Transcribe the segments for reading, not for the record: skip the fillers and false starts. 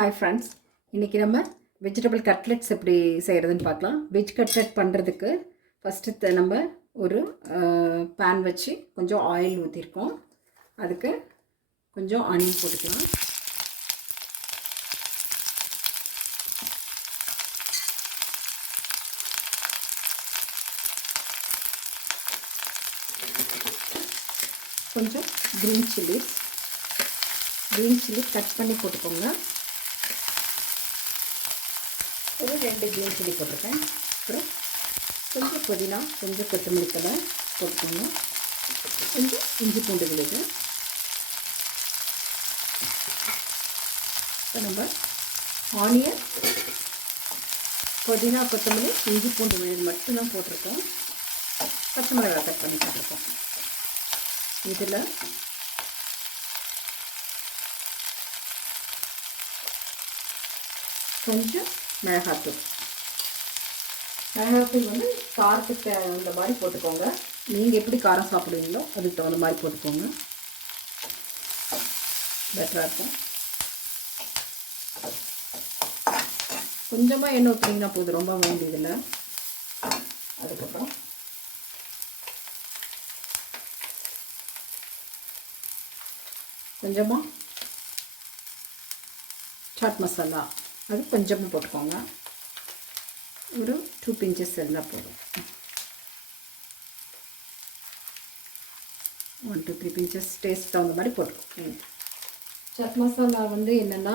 Hi friends, இன்றைக்கி நம்ம vegetable cutlets எப்படி செய்கிறதுன்னு பார்க்கலாம். வெஜ் கட்லெட் பண்ணுறதுக்கு ஃபஸ்ட்டு நம்ம ஒரு பேன் வச்சு கொஞ்சம் ஆயில் ஊற்றிருக்கோம். அதுக்கு கொஞ்சம் ஆனியன் போட்டுக்கலாம். கொஞ்சம் க்ரீன் சில்லி கட் பண்ணி போட்டுக்கோங்க. ஒரு 2 க்ரீன் சில்லி போட்டிருக்கேன். அப்புறம் கொஞ்சம் புதினா, கொஞ்சம் கொத்தமல்லி தழை போட்டுக்கோங்க. கொஞ்சம் இஞ்சி பூண்டு விழுது. இப்போ நம்ம ஆனியன், புதினா, கொத்தமல்லி, இஞ்சி பூண்டு விழுது மட்டும்தான் போட்டிருக்கோம். பச்சை மிளகாய் கட் பண்ணி போட்டிருக்கோம். இதில் கொஞ்சம் மிளகாத்தூள் வந்து காரத்துக்கு தகுந்த மாதிரி போட்டுக்கோங்க. நீங்கள் எப்படி காரம் சாப்பிடுவீங்களோ அதுக்கு தகுந்த மாதிரி போட்டுக்கோங்க, பெட்டராக இருக்கும். கொஞ்சமாக எண்ணெய் ஊற்றிங்கன்னா போதும், ரொம்ப வேண்டியதில்லை. அதுக்கப்புறம் கொஞ்சமாக சாட் மசாலா, அது கொஞ்சமாக போட்டுக்கோங்க. ஒரு 2 பிஞ்சஸ் இருந்தால் போதும். 1 to 3 பிஞ்சஸ் டேஸ்ட் தகுந்த மாதிரி போட்டுக்கோங்க. சாட் மசாலா வந்து என்னென்னா,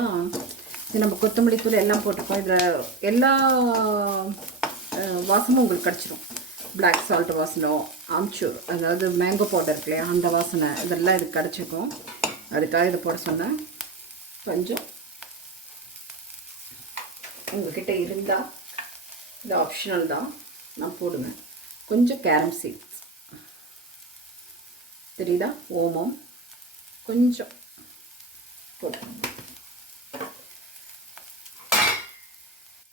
இது நம்ம கொத்தமல்லி தூள் எல்லாம் போட்டுக்கோம். இதில் எல்லா வாசமும் உங்களுக்கு கிடச்சிடும். பிளாக் சால்ட் வாசனை, ஆம்ச்சூர், அதாவது மேங்கோ பவுடர் இருக்கு இல்லையா, அந்த வாசனை, இதெல்லாம் இது கிடச்சிக்கும். அதுக்காக இதை போட சொன்னேன். கொஞ்சம் உங்கள்கிட்ட இருந்தால், இது ஆப்ஷனல் தான், நான் போடுவேன். கொஞ்சம் கேரம் சீட்ஸ் தெரியுதா, ஓமம் கொஞ்சம் போடுவேன்.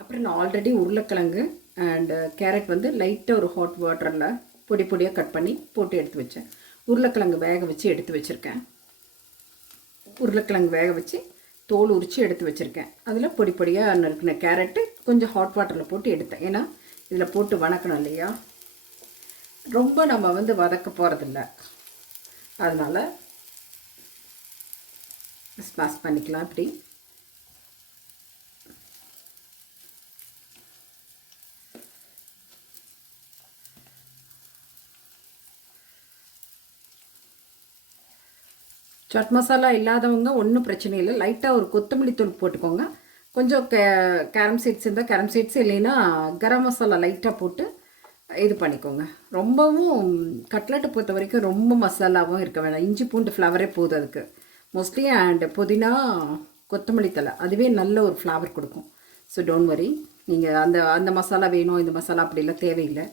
அப்புறம் நான் ஆல்ரெடி உருளைக்கிழங்கு அண்டு கேரட் வந்து லைட்டாக ஒரு ஹாட் வாட்டரில் பொடி பொடியாக கட் பண்ணி போட்டு எடுத்து வச்சேன். உருளைக்கிழங்கு வேக வச்சு எடுத்து வச்சுருக்கேன். உருளைக்கிழங்கு வேக வச்சு தோல் உரித்து எடுத்து வச்சுருக்கேன். அதில் பொடி பொடியாக நறுக்கின கேரட்டு கொஞ்சம் ஹாட் வாட்டரில் போட்டு எடுத்தேன். ஏன்னா இதில் போட்டு வதக்கணும் இல்லையா, ரொம்ப நம்ம வந்து வதக்க போகிறதில்ல. அதனால் ஸ்மாஷ் பண்ணிக்கலாம். இப்படி சாட் மசாலா இல்லாதவங்க ஒன்றும் பிரச்சனை இல்லை. லைட்டாக ஒரு கொத்தமல்லி தூள் போட்டுக்கோங்க. கொஞ்சம் கேரம் சீட்ஸ் இருந்தால் கேரம் சீட்ஸ், இல்லைன்னா கரம் மசாலா லைட்டாக போட்டு இது பண்ணிக்கோங்க. ரொம்பவும் கட்லெட்டை பொறுத்த வரைக்கும் ரொம்ப மசாலாவும் இருக்க வேண்டாம். இஞ்சி பூண்டு ஃப்ளவரே போதும் அதுக்கு மோஸ்ட்லி. அண்ட் புதினா, கொத்தமல்லி தழை, அதுவே நல்ல ஒரு ஃப்ளவர் கொடுக்கும். ஸோ டோன்ட் வரி, நீங்கள் அந்த மசாலா வேணும் இந்த மசாலா அப்படிலாம் தேவையில்லை.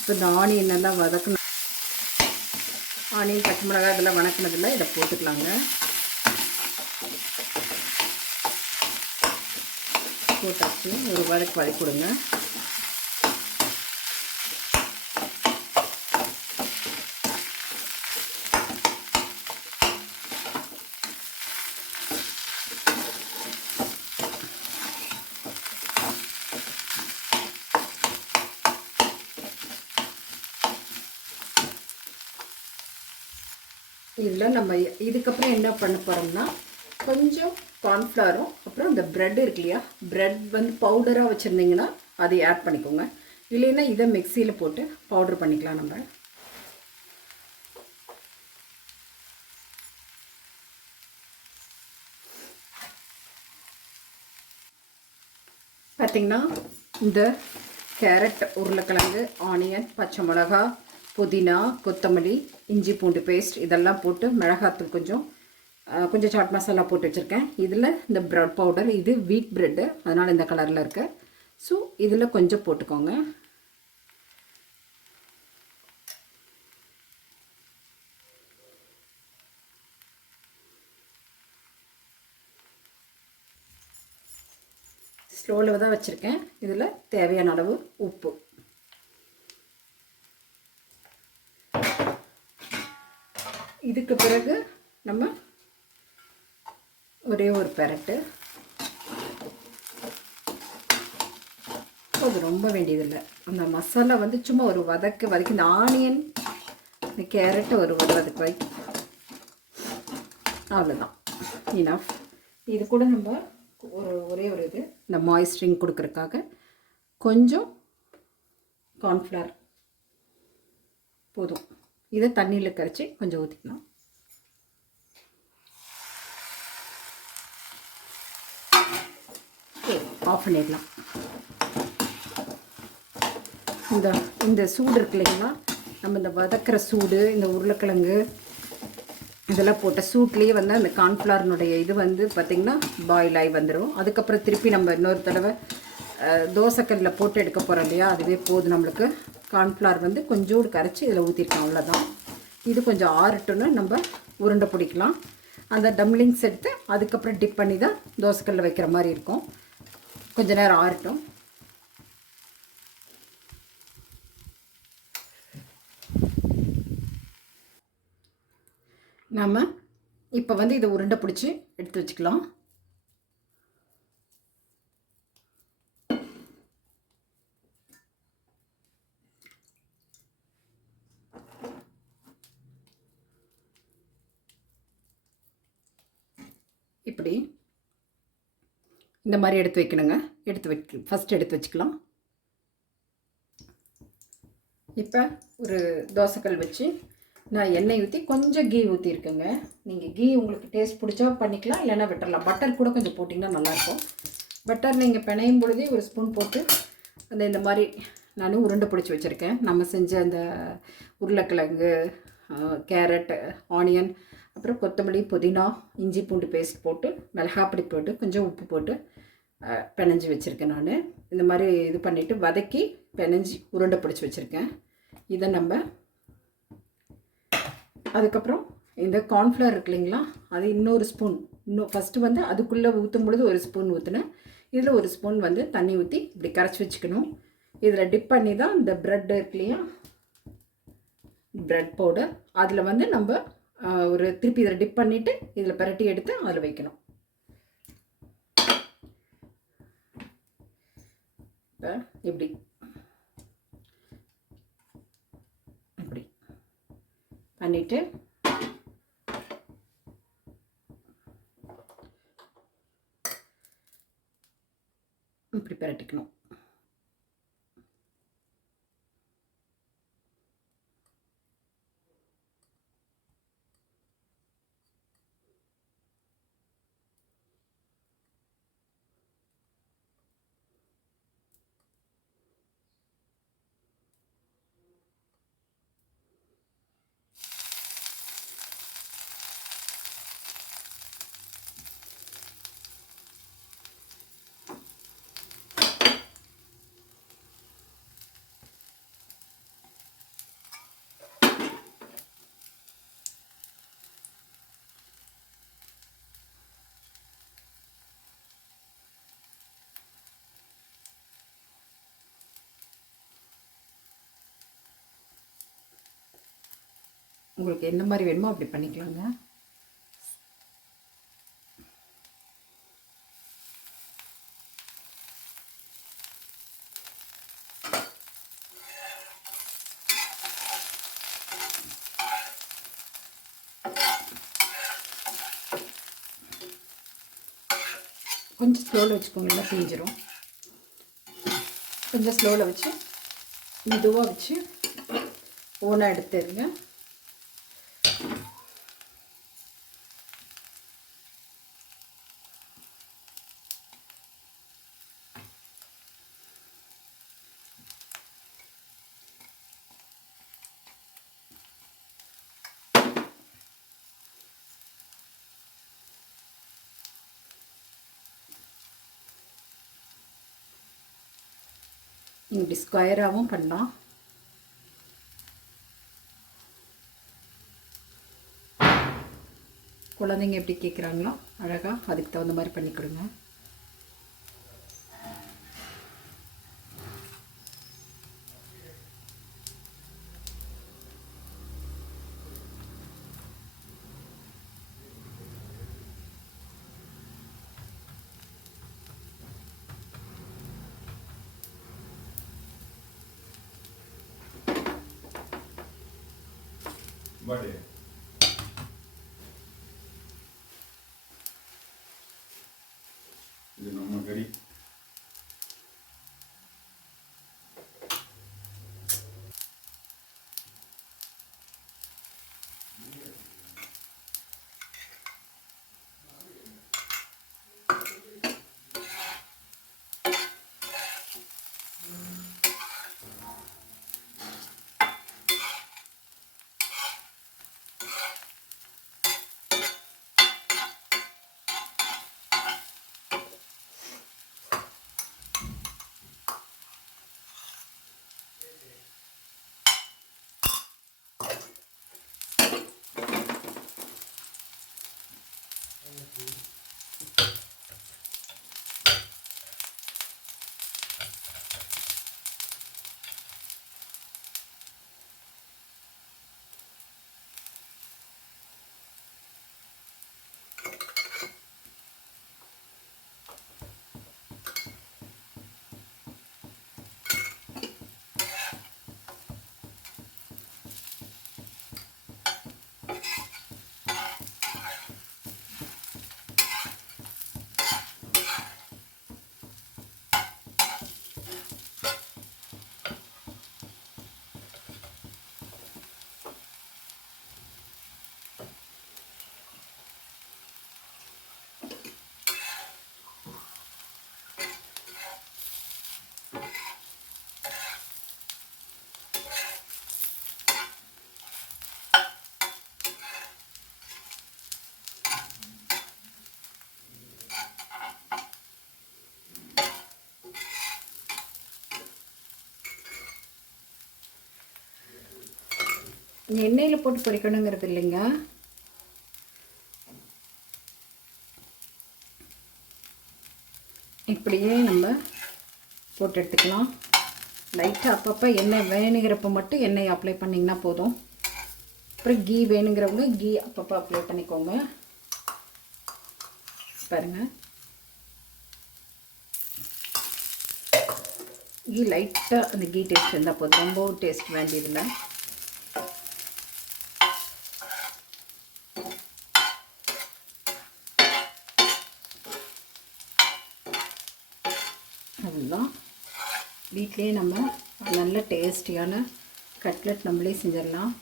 இப்போ இந்த ஆனியன் நல்லா வதக்கணும். ஆனியன், பச்சை மிளகாய் இதெல்லாம் வதக்கினதில்லை, இதை போட்டுக்கலாங்க. போட்டாச்சு, ஒரு வதக்கி கொடுங்க. இதில் நம்ம இதுக்கப்புறம் என்ன பண்ண போகிறோம்னா, கொஞ்சம் கார்ன்ஃப்ளவரும் அப்புறம் இந்த ப்ரெட் இருக்கு இல்லையா, ப்ரெட் வந்து பவுடராக வச்சுருந்தீங்கன்னா அதை ஆட் பண்ணிக்கோங்க. இல்லைன்னா இதை மிக்சியில் போட்டு பவுடர் பண்ணிக்கலாம். நம்ம பார்த்திங்கன்னா இந்த கேரட், உருளைக்கிழங்கு, ஆனியன், பச்சை மிளகா, புதினா, கொத்தமல்லி, இஞ்சி பூண்டு பேஸ்ட் இதெல்லாம் போட்டு மிளகாத்தூள் கொஞ்சம் சாட் மசாலா போட்டு வச்சுருக்கேன். இதில் இந்த ப்ரெட் பவுடர், இது வீட் ப்ரெட்டு, அதனால் இந்த கலரில் இருக்கு. ஸோ இதில் கொஞ்சம் போட்டுக்கோங்க. ஸ்லோவில் தான் வச்சுருக்கேன். இதில் தேவையான அளவு உப்பு, இதுக்கு பிறகு நம்ம ஒரே ஒரு பெரட்டு, அது ரொம்ப வேண்டியதில்லை. அந்த மசாலா வந்து சும்மா ஒரு வதக்கி இந்த ஆனியன் இந்த கேரட்டு ஒரு வதக்கு அவ்வளோதான், இனஃப். இது கூட நம்ம ஒரே ஒரு இது இந்த மாய்ஸ்டரிங் கொடுக்கறதுக்காக கொஞ்சம் கார்ன்ஃப்ளவர் போதும். இதை தண்ணியில் கரைச்சி கொஞ்சம் ஊற்றிக்கலாம். ஆஃப் பண்ணிடலாம். இந்த சூடு இருக்கு இல்லைங்களா, நம்ம இந்த வதக்கிற சூடு, இந்த உருளைக்கிழங்கு இதெல்லாம் போட்ட சூட்லேயே வந்து அந்த கார்ன்ஃப்ளவர்னுடைய இது வந்து பார்த்திங்கன்னா பாயில் ஆகி வந்துடும். அதுக்கப்புறம் திருப்பி நம்ம இன்னொரு தடவை தோசைக்கல்லில் போட்டு எடுக்க போகிறோம் இல்லையா, அதுவே போதும் நம்மளுக்கு. கார்ன்ஃப்ளவர் வந்து கொஞ்சோடு கரைச்சி இதில் ஊற்றிருக்கோம், அவ்வளோதான். இது கொஞ்சம் ஆறட்டுன்னு நம்ம உருண்டை பிடிக்கலாம். அந்த டம்ளிங்ஸ் எடுத்து அதுக்கப்புறம் டிப் பண்ணி தான் தோசைக்கல்லில் வைக்கிற மாதிரி இருக்கும். கொஞ்ச நேரம் ஆறட்டும். நாம் இப்போ வந்து இதை உருண்டை பிடிச்சி எடுத்து வச்சுக்கலாம். இப்படி இந்த மாதிரி எடுத்து வைக்கணுங்க. ஃபஸ்ட்டு எடுத்து வச்சுக்கலாம். இப்போ ஒரு தோசைக்கல் வச்சு நான் எண்ணெய் ஊற்றி கொஞ்சம் கீ ஊற்றிருக்கேங்க. நீங்கள் கீ உங்களுக்கு டேஸ்ட் பிடிச்சா பண்ணிக்கலாம், இல்லைன்னா விட்டுறலாம். பட்டர் கூட கொஞ்சம் போட்டிங்கன்னா நல்லாயிருக்கும். பட்டர் நீங்கள் பிணையும் பொழுதே ஒரு ஸ்பூன் போட்டு இந்த மாதிரி நான் உருண்டை பிடிச்சி வச்சுருக்கேன். நம்ம செஞ்ச அந்த உருளைக்கிழங்கு, கேரட், ஆனியன், அப்புறம் கொத்தமல்லி, புதினா, இஞ்சி பூண்டு பேஸ்ட் போட்டு, மிளகாப்பொடி போட்டு, கொஞ்சம் உப்பு போட்டு பிணைஞ்சி வச்சுருக்கேன். நான் இந்த மாதிரி இது பண்ணிவிட்டு வதக்கி பிணைஞ்சி உருண்டை பிடிச்சி வச்சுருக்கேன். இதை நம்ம அதுக்கப்புறம் இந்த கார்ன்ஃப்ளவர் இருக்கு இல்லைங்களா, அது இன்னொரு ஸ்பூன், ஃபஸ்ட்டு வந்து அதுக்குள்ளே ஊற்றும் பொழுது ஒரு ஸ்பூன் ஊற்றினேன். இதில் ஒரு ஸ்பூன் வந்து தண்ணி ஊற்றி இப்படி கரைச்சி வச்சுக்கணும். இதில் டிப் பண்ணி தான் இந்த ப்ரெட் இருக்கு இல்லையா, ப்ரெட் பவுடர், அதில் வந்து நம்ம ஒரு திருப்பி இதில் டிப் பண்ணிவிட்டு இதில் பரட்டி எடுத்து அதில் வைக்கணும். இப்போ இப்படி இப்படி பண்ணிவிட்டு இப்படி பரட்டிக்கணும். உங்களுக்கு எந்த மாதிரி வேணுமோ அப்படி பண்ணிக்கலாங்க. கொஞ்சம் ஸ்லோவில் வச்சுக்கோங்க, எல்லாம் தீஞ்சிரும். கொஞ்சம் ஸ்லோவில் வச்சு மெதுவாக வச்சு ஓனாக எடுத்துருங்க. இப்படி ஸ்கொயராகவும் பண்ணலாம். குழந்தைங்க எப்படி கேட்குறாங்களோ அழகாக அதுக்கு தகுந்த மாதிரி பண்ணி கொடுங்க. இது நம்ம கறி. எண்ணெயில் போட்டு பொரிக்கணுங்கிறது இல்லைங்க. இப்படியே நம்ம போட்டு எடுத்துக்கலாம். லைட்டாக அப்பப்போ எண்ணெய் வேணுங்கிறப்ப மட்டும் எண்ணெய் அப்ளை பண்ணிங்கன்னா போதும். அப்புறம் கீ வேணுங்கிறவங்க கீ அப்பப்போ அப்ளை பண்ணிக்கோங்க. பாருங்கள், கீ லைட்டாக அந்த கீ டேஸ்ட் இருந்தால் போதும், ரொம்பவும் டேஸ்ட் வேண்டியதில்லை. அதுதான் வீட்டிலே நம்ம நல்ல டேஸ்டியான கட்லெட் நம்மளே செஞ்சிடலாம்.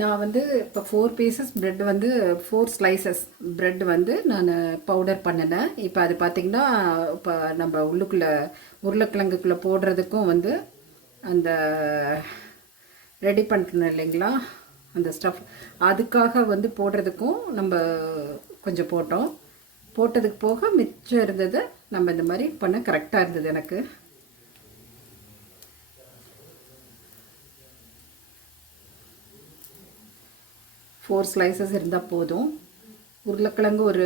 நான் வந்து இப்போ 4 பீசஸ் ப்ரெட் வந்து 4 ஸ்லைசஸ் ப்ரெட் வந்து நான் பவுடர் பண்ணினேன். இப்போ அது பார்த்திங்கன்னா இப்போ நம்ம உள்ளுக்குள்ளே உருளைக்கிழங்குக்குள்ளே போடுறதுக்கும் வந்து அந்த ரெடி பண்ணிக்கணும் இல்லைங்களா, அந்த ஸ்டஃப் அதுக்காக வந்து போடுறதுக்கும் நம்ம கொஞ்சம் போட்டதுக்கு போக மிச்சம் இருந்தது நம்ம இந்த மாதிரி பண்ண கரெக்டாக இருந்தது எனக்கு. ஃபோர் ஸ்லைசஸ் இருந்தால் போதும். உருளைக்கிழங்கு ஒரு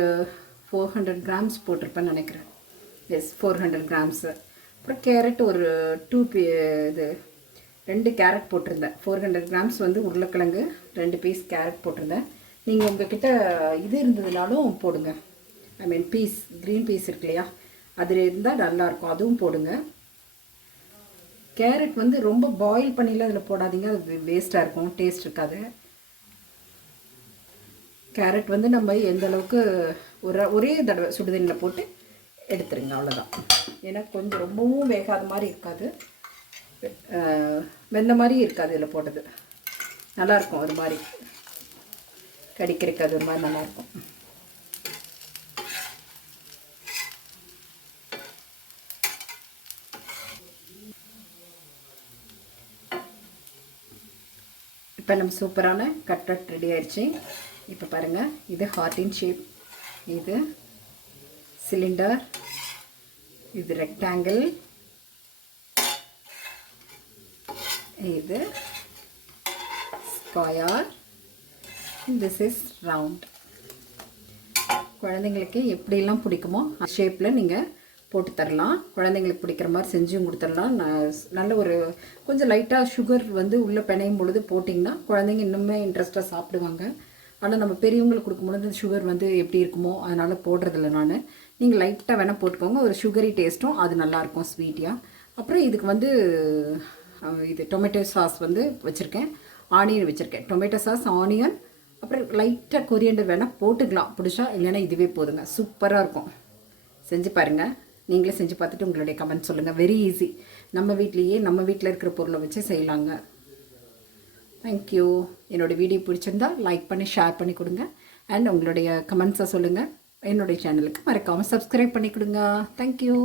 400 கிராம்ஸ் போட்டிருப்பேன்னு நினைக்கிறேன். S, 400 grams. அப்புறம் கேரட் ஒரு 2 கேரட் போட்டிருந்தேன். 400 கிராம்ஸ் வந்து உருளைக்கிழங்கு, 2 பீஸ் கேரட் போட்டிருந்தேன். நீங்கள் உங்கள்கிட்ட இது இருந்ததுனாலும் போடுங்க. ஐ மீன் பீஸ், க்ரீன் பீஸ் இருக்கு இல்லையா, அது இருந்தால் நல்லாயிருக்கும், அதுவும் போடுங்க. கேரட் வந்து ரொம்ப பாயில் பண்ணிலாம் அதில் போடாதீங்க, அது வேஸ்ட்டாக இருக்கும், டேஸ்ட் இருக்காது. கேரட் வந்து நம்ம எந்த அளவுக்கு ஒரே தடவை சுடுதண்ணியில் போட்டு எடுத்துருங்க, அவ்வளோதான். ஏன்னா கொஞ்சம் ரொம்பவும் வேகாத மாதிரி இருக்காது, வெந்த மாதிரி இருக்காது. இதில் போட்டது நல்லாயிருக்கும், ஒரு மாதிரி கடிக்கிறதுக்கு அது ஒரு மாதிரி நல்லாயிருக்கும். இப்போ நம்ம சூப்பரான கட்லட் ரெடி ஆயிடுச்சு. இப்போ பாருங்கள், இது ஹார்டின் ஷேப், இது சிலிண்டர், இது ரெக்டாங்கிள், இது ஸ்கொயர், திஸ் இஸ் ரவுண்ட். குழந்தைங்களுக்கு எப்படிலாம் பிடிக்குமோ ஷேப்பில் நீங்கள் போட்டு தரலாம். குழந்தைங்களுக்கு பிடிக்கிற மாதிரி செஞ்சும் கொடுத்துடலாம். நல்ல ஒரு கொஞ்சம் லைட்டாக சுகர் வந்து உள்ளே பிணையும் பொழுது போட்டிங்கன்னா குழந்தைங்க இன்னுமே இன்ட்ரெஸ்ட்டாக சாப்பிடுவாங்க. ஆனால் நம்ம பெரியவங்களுக்கு கொடுக்கும்பொழுது சுகர் வந்து எப்படி இருக்குமோ அதனால் போடுறதில்ல நான். நீங்கள் லைட்டாக வேணால் போட்டுக்கோங்க. ஒரு சுகரி டேஸ்ட்டும் அது நல்லாயிருக்கும் ஸ்வீட்டியாக. அப்புறம் இதுக்கு வந்து இது டொமேட்டோ சாஸ் வந்து வச்சுருக்கேன், ஆனியன் வச்சுருக்கேன். டொமேட்டோ சாஸ், ஆனியன், அப்புறம் லைட்டாக கொரியண்டர் வேணால் போட்டுக்கலாம் பிடிச்சா, இல்லைன்னா இதுவே போதுங்க. சூப்பராக இருக்கும். செஞ்சு பாருங்கள். நீங்களே செஞ்சு பார்த்துட்டு உங்களுடைய கமெண்ட் சொல்லுங்கள். Very easy. நம்ம வீட்டில் இருக்கிற பொருளை வச்சு செய்யலாங்க. தேங்க்யூ. என்னோடய வீடியோ பிடிச்சிருந்தா லைக் பண்ணி ஷேர் பண்ணி கொடுங்க. அண்ட் உங்களுடைய கமெண்ட்ஸை சொல்லுங்கள். என்னுடைய சேனலுக்கு மறக்காமல் சப்ஸ்கிரைப் பண்ணி கொடுங்க. தேங்க்யூ.